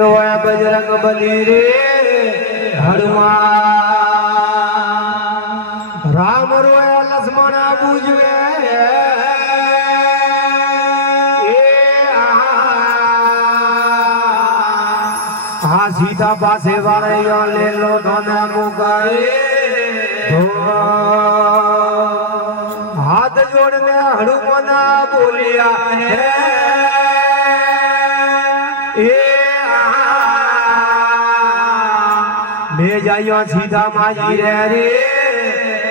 રોયા બજરંગ બલી રે હનુમાન રામ રોયા લક્ષ્મણ બુજવે હા સીતા પાસે વાળો લેલો ધોના મુકાય હાથ જોડને હનુમાન બોલ્યા હે ले जाइयो सीधा माजी रे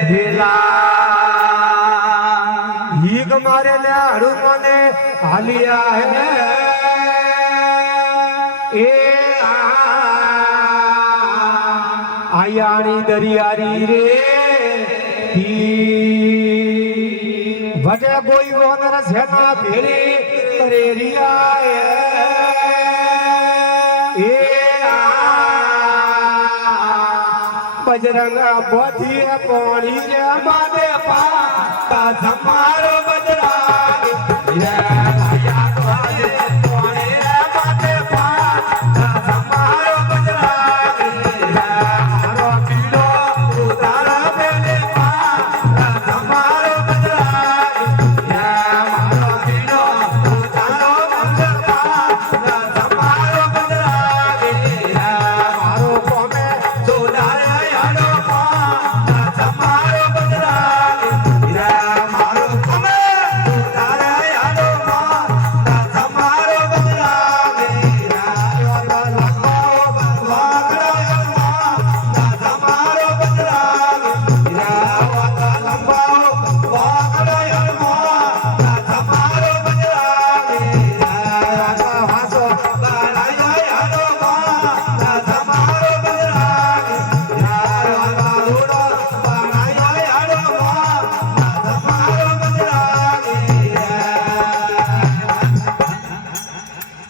ढेला ही कमारे ने हनुमाने हालिया है ए आयानी दरियारी रे वटे कोई वोनर सेना भेरी करेरिया ए बजरंगा बोधी पानी रे माने पाता समारो बजरंग ये भैया तोरे पानी रे माने पाता समारो बजरंग ये मारो पीलो उतारा बेले पाता समारो बजरंग ये मारो पीलो उतारो मंदिर पाता समारो बजरंग ये मारो कोमे सोनारे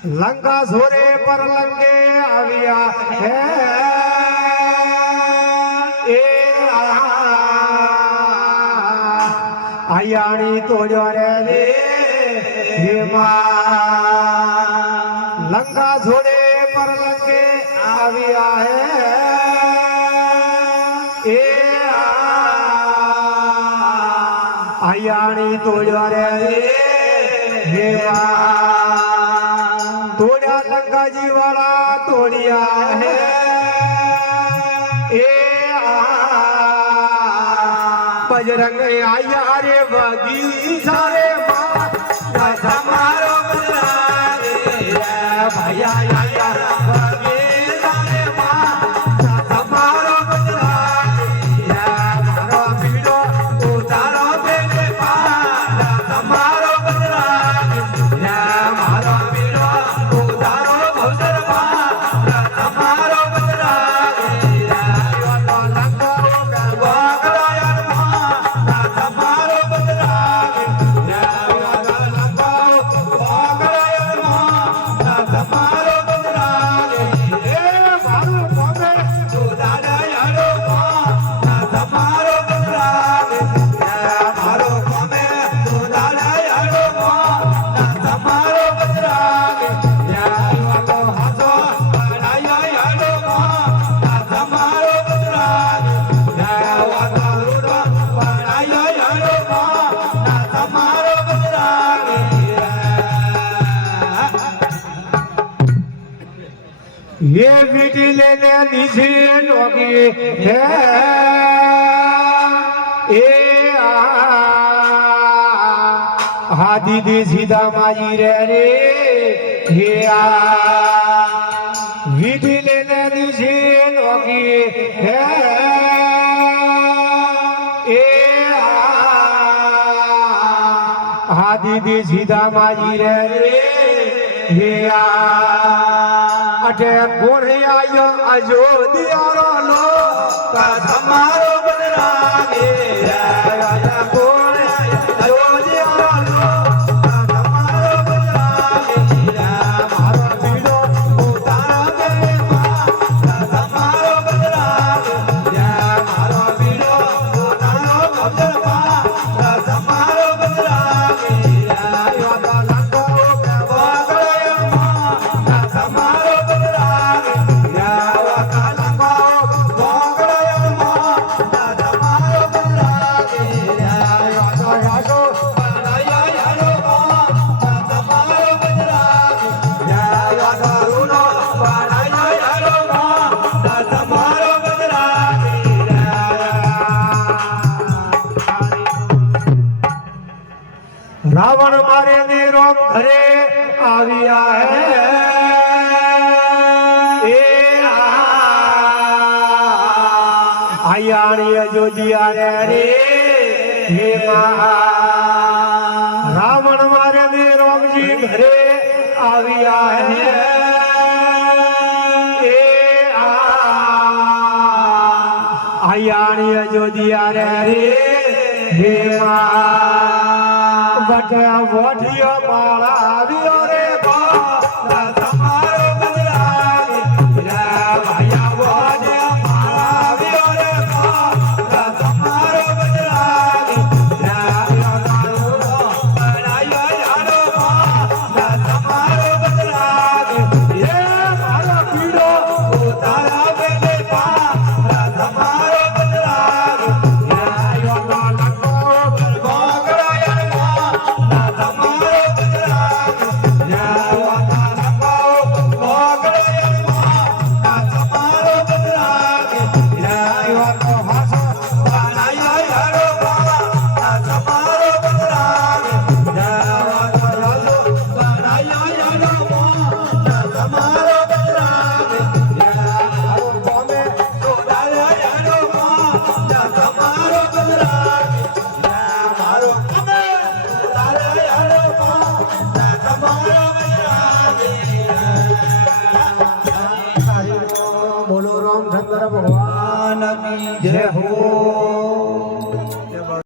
लंका सोरे पर लंगे आविया है ए आयानी तो जो रे लंका सोरे पर लंगे आविया है ए आयानी तो जो रे तोड़ा लंका जी वाला तोड़िया है ए बजरंग आया रे बगी सारे मारो बजरंग भैया आया बगी सारे मारो बजरंग मारो पीड़ो उतारो बेले मारो बजरंग मारो ये बेटी लेने नीचे नोगी है ए हा दीदी सीधा माजी रे हे बेटी लेने नीचे नोगी है ए हा दीदी सीधा माजी रे हे अटे कोणे आयो अयोध्या रो का समारो बजरंग राजा कोणे अयोध्या रो का समारो बजरंग मारो पीड़ो उतारा बेले का समारो बजरंग मारो पीड़ो उतारो मंदिर का समारो बजरंग यो तो लंको का समारो बजरंग અરે આવ્યા હે એ આયાણી જોજિયા રે હે રાવણ મારે ને રામજી ઘરે આવ્યા હે એ આયાણી જોજિયા રે હે વઠિયા માળા આવ્યો રે તમારો બદલાવે ભાયા વઠિયા માળા આવ્યો રે તમારો બદલાવે તમારો બદલાવે એ મારો પીડો તારા બેને તમારો બદલાવે बोलो रामचंद्र भगवान की जय हो।